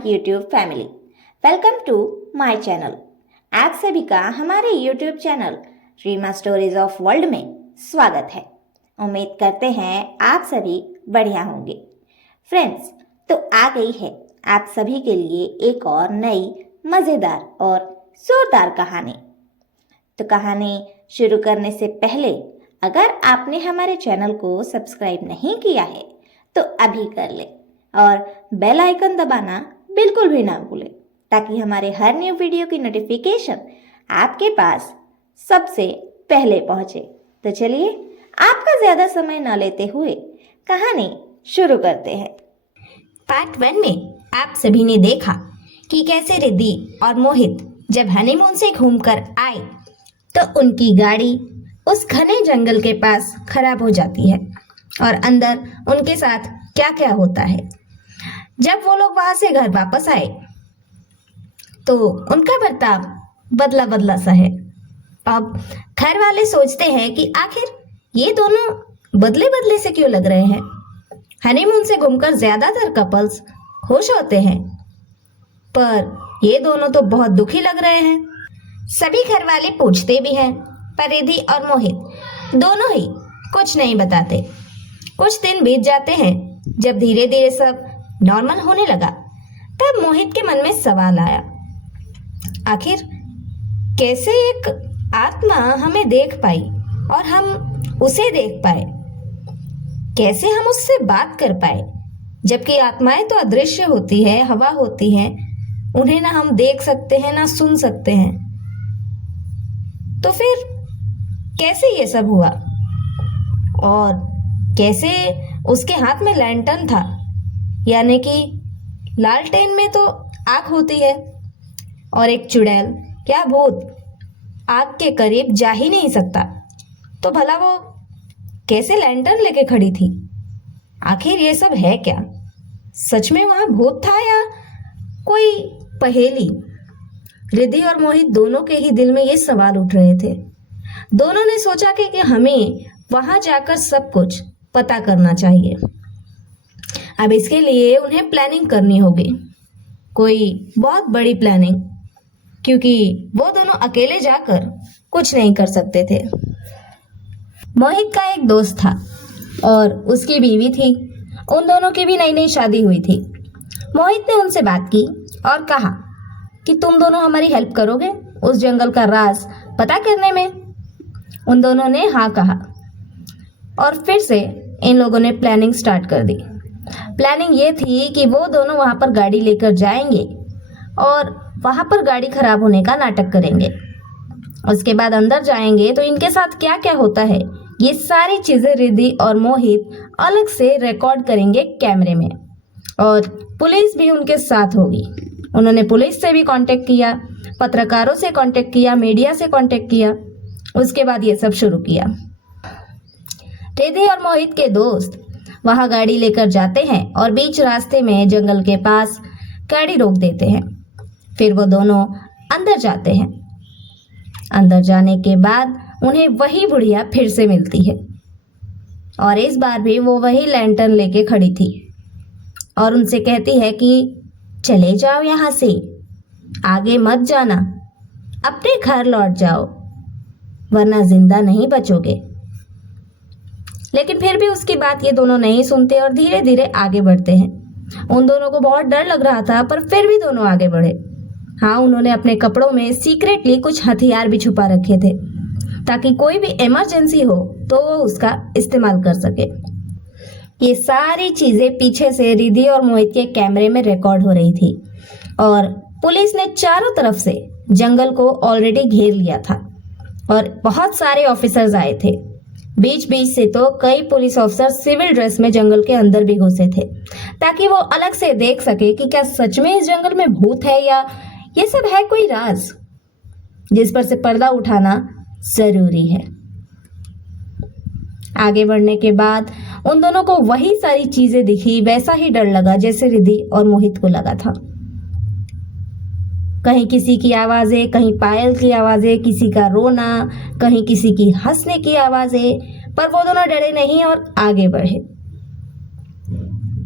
YouTube family. Welcome to my channel. आप सभी का हमारे YouTube channel Reema stories of world में स्वागत है। उम्मीद करते हैं आप सभी बढ़िया होंगे। फ्रेंड्स, तो आ गई है आप सभी के लिए एक और नई मज़ेदार और जोरदार कहानी। तो कहानी शुरू करने से पहले अगर आपने हमारे चैनल को सब्सक्राइब नहीं किया है तो अभी कर ले और बेल आइकन दबाना बिल्कुल भी ना भूलें, ताकि हमारे हर न्यू वीडियो की नोटिफिकेशन आपके पास सबसे पहले पहुंचे। तो चलिए आपका ज़्यादा समय न लेते हुए कहानी शुरू करते हैं। पार्ट 1 में आप सभी ने देखा कि कैसे रिद्धि और मोहित जब हनीमून से घूमकर आए तो उनकी गाड़ी उस घने जंगल के पास खराब हो जाती है और अंदर उनके साथ क्या क्या होता है। जब वो लोग वहां से घर वापस आए तो उनका बर्ताव बदला बदला सा है। अब घर वाले सोचते हैं कि आखिर ये दोनों बदले बदले से क्यों लग रहे हैं। हनीमून से घूमकर ज्यादातर कपल्स खुश होते हैं, पर ये दोनों तो बहुत दुखी लग रहे हैं। सभी घर वाले पूछते भी हैं, पर रिद्धि और मोहित दोनों ही कुछ नहीं बताते। कुछ दिन बीत जाते हैं। जब धीरे धीरे सब नॉर्मल होने लगा तब मोहित के मन में सवाल आया, आखिर कैसे एक आत्मा हमें देख पाई और हम उसे देख पाए, कैसे हम उससे बात कर पाए, जबकि आत्माएं तो अदृश्य होती है, हवा होती है, उन्हें ना हम देख सकते हैं ना सुन सकते हैं। तो फिर कैसे ये सब हुआ और कैसे उसके हाथ में लैंटर्न था, यानी कि लालटेन में तो आग होती है और एक चुड़ैल क्या भूत आग के करीब जा ही नहीं सकता, तो भला वो कैसे लैंटर्न लेके खड़ी थी। आखिर ये सब है क्या, सच में वहां भूत था या कोई पहेली। रिद्धि और मोहित दोनों के ही दिल में ये सवाल उठ रहे थे। दोनों ने सोचा कि हमें वहां जाकर सब कुछ पता करना चाहिए। अब इसके लिए उन्हें प्लानिंग करनी होगी, कोई बहुत बड़ी प्लानिंग, क्योंकि वो दोनों अकेले जाकर कुछ नहीं कर सकते थे। मोहित का एक दोस्त था और उसकी बीवी थी। उन दोनों की भी नई नई शादी हुई थी। मोहित ने उनसे बात की और कहा कि तुम दोनों हमारी हेल्प करोगे उस जंगल का राज पता करने में। उन दोनों ने हाँ कहा और फिर से इन लोगों ने प्लानिंग स्टार्ट कर दी। प्लानिंग ये थी कि वो दोनों वहां पर गाड़ी लेकर जाएंगे और वहां पर गाड़ी खराब होने का नाटक करेंगे। उसके बाद अंदर जाएंगे तो इनके साथ क्या क्या होता है ये सारी चीजें रिद्धि और मोहित अलग से रिकॉर्ड करेंगे कैमरे में, और पुलिस भी उनके साथ होगी। उन्होंने पुलिस से भी कांटेक्ट किया, पत्रकारों से कांटेक्ट किया, मीडिया से कांटेक्ट किया। उसके बाद ये सब शुरू किया। रिद्धि और मोहित के दोस्त वहां गाड़ी लेकर जाते हैं और बीच रास्ते में जंगल के पास गाड़ी रोक देते हैं। फिर वो दोनों अंदर जाते हैं। अंदर जाने के बाद उन्हें वही बुढ़िया फिर से मिलती है और इस बार भी वो वही लैंटर्न लेके खड़ी थी और उनसे कहती है कि चले जाओ यहाँ से, आगे मत जाना, अपने घर लौट जाओ, वरना जिंदा नहीं बचोगे। लेकिन फिर भी उसकी बात ये दोनों नहीं सुनते और धीरे धीरे आगे बढ़ते हैं। उन दोनों को बहुत डर लग रहा था, पर फिर भी दोनों आगे बढ़े। हाँ, उन्होंने अपने कपड़ों में सीक्रेटली कुछ हथियार भी छुपा रखे थे ताकि कोई भी इमरजेंसी हो तो वो उसका इस्तेमाल कर सके। ये सारी चीजें पीछे से रिद्धि और मोहित के कैमरे में रिकॉर्ड हो रही थी और पुलिस ने चारों तरफ से जंगल को ऑलरेडी घेर लिया था और बहुत सारे ऑफिसर्स आए थे। बीच बीच से तो कई पुलिस ऑफिसर सिविल ड्रेस में जंगल के अंदर भी घुसे थे ताकि वो अलग से देख सके कि क्या सच में इस जंगल में भूत है या ये सब है कोई राज जिस पर से पर्दा उठाना जरूरी है। आगे बढ़ने के बाद उन दोनों को वही सारी चीजें दिखी, वैसा ही डर लगा जैसे रिद्धि और मोहित को लगा था। कहीं किसी की आवाजें, कहीं पायल की आवाजें, किसी का रोना, कहीं किसी की हंसने की आवाजें, पर वो दोनों डरे नहीं और आगे बढ़े।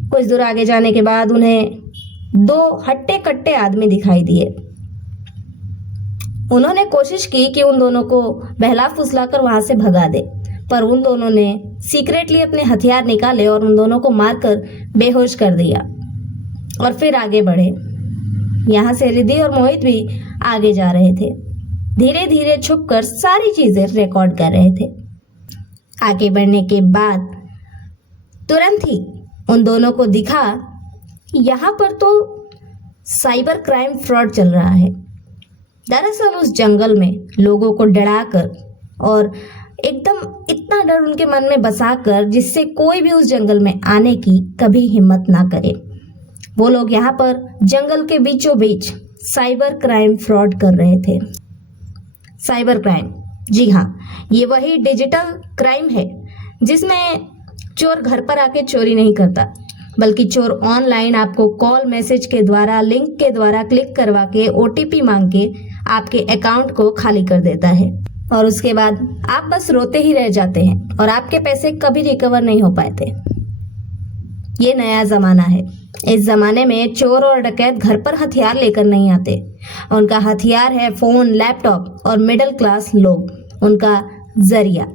कुछ दूर आगे जाने के बाद उन्हें दो हट्टे कट्टे आदमी दिखाई दिए। उन्होंने कोशिश की कि उन दोनों को बहला फुसला कर वहां से भगा दे, पर उन दोनों ने सीक्रेटली अपने हथियार निकाले और उन दोनों को मारकर बेहोश कर दिया और फिर आगे बढ़े। यहाँ से रिद्धि और मोहित भी आगे जा रहे थे, धीरे धीरे छुपकर सारी चीजें रिकॉर्ड कर रहे थे। आगे बढ़ने के बाद तुरंत ही उन दोनों को दिखा यहाँ पर तो साइबर क्राइम फ्रॉड चल रहा है। दरअसल उस जंगल में लोगों को डराकर और एकदम इतना डर उनके मन में बसाकर जिससे कोई भी उस जंगल में आने की कभी हिम्मत ना करे, वो लोग यहाँ पर जंगल के बीचों बीच साइबर क्राइम फ्रॉड कर रहे थे। साइबर क्राइम, जी हाँ, ये वही डिजिटल क्राइम है जिसमें चोर घर पर आके चोरी नहीं करता, बल्कि चोर ऑनलाइन आपको कॉल मैसेज के द्वारा, लिंक के द्वारा क्लिक करवा के OTP मांग के आपके अकाउंट को खाली कर देता है और उसके बाद आप बस रोते ही रह जाते हैं और आपके पैसे कभी रिकवर नहीं हो पाते। ये नया जमाना है। इस जमाने में चोर और डकैत घर पर हथियार लेकर नहीं आते। उनका हथियार है फोन, लैपटॉप और मिडिल क्लास लोग, उनका जरिया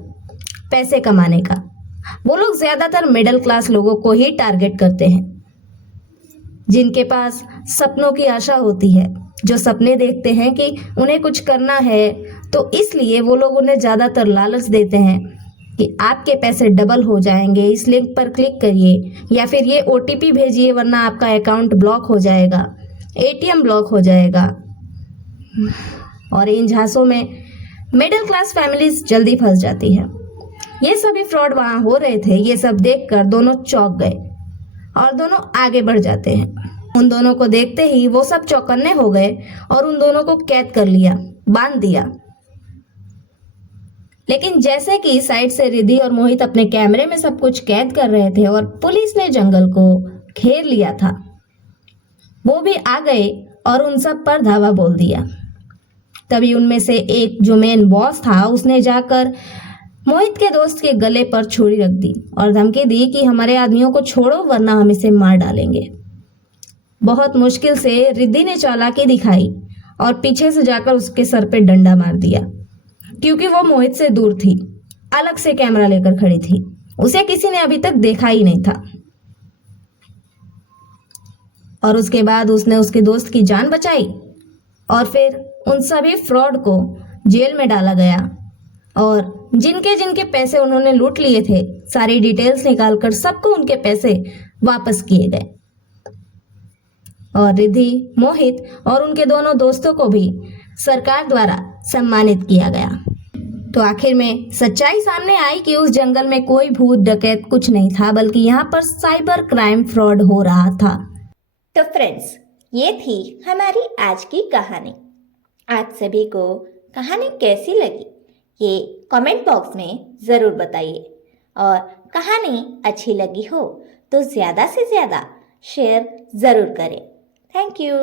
पैसे कमाने का। वो लोग ज्यादातर मिडिल क्लास लोगों को ही टारगेट करते हैं, जिनके पास सपनों की आशा होती है, जो सपने देखते हैं कि उन्हें कुछ करना है, तो इसलिए वो लोग उन्हें ज्यादातर लालच देते हैं कि आपके पैसे डबल हो जाएंगे, इस लिंक पर क्लिक करिए या फिर ये OTP भेजिए वरना आपका अकाउंट ब्लॉक हो जाएगा, ATM ब्लॉक हो जाएगा। और इन झांसों में मिडिल क्लास फैमिलीज जल्दी फंस जाती है। ये सभी फ्रॉड वहां हो रहे थे। ये सब देखकर दोनों चौंक गए और दोनों आगे बढ़ जाते हैं। उन दोनों को देखते ही वो सब चौकन्ने हो गए और उन दोनों को कैद कर लिया, बांध दिया। लेकिन जैसे कि साइड से रिद्धि और मोहित अपने कैमरे में सब कुछ कैद कर रहे थे और पुलिस ने जंगल को घेर लिया था, वो भी आ गए और उन सब पर धावा बोल दिया। तभी उनमें से एक जो मेन बॉस था, उसने जाकर मोहित के दोस्त के गले पर छुरी रख दी और धमकी दी कि हमारे आदमियों को छोड़ो वरना हम इसे मार डालेंगे। बहुत मुश्किल से रिद्धि ने चालाकी दिखाई और पीछे से जाकर उसके सर पे डंडा मार दिया, क्योंकि वो मोहित से दूर थी, अलग से कैमरा लेकर खड़ी थी, उसे किसी ने अभी तक देखा ही नहीं था। और उसके बाद उसने उसके दोस्त की जान बचाई और फिर उन सभी फ्रॉड को जेल में डाला गया और जिनके जिनके पैसे उन्होंने लूट लिए थे, सारी डिटेल्स निकालकर सबको उनके पैसे वापस किए गए। और रिद्धि, मोहित और उनके दोनों दोस्तों को भी सरकार द्वारा सम्मानित किया गया। तो आखिर में सच्चाई सामने आई कि उस जंगल में कोई भूत डकैत कुछ नहीं था, बल्कि यहाँ पर साइबर क्राइम फ्रॉड हो रहा था। तो फ्रेंड्स, ये थी हमारी आज की कहानी। आप सभी को कहानी कैसी लगी ये कमेंट बॉक्स में ज़रूर बताइए और कहानी अच्छी लगी हो तो ज़्यादा से ज़्यादा शेयर ज़रूर करें। Thank you.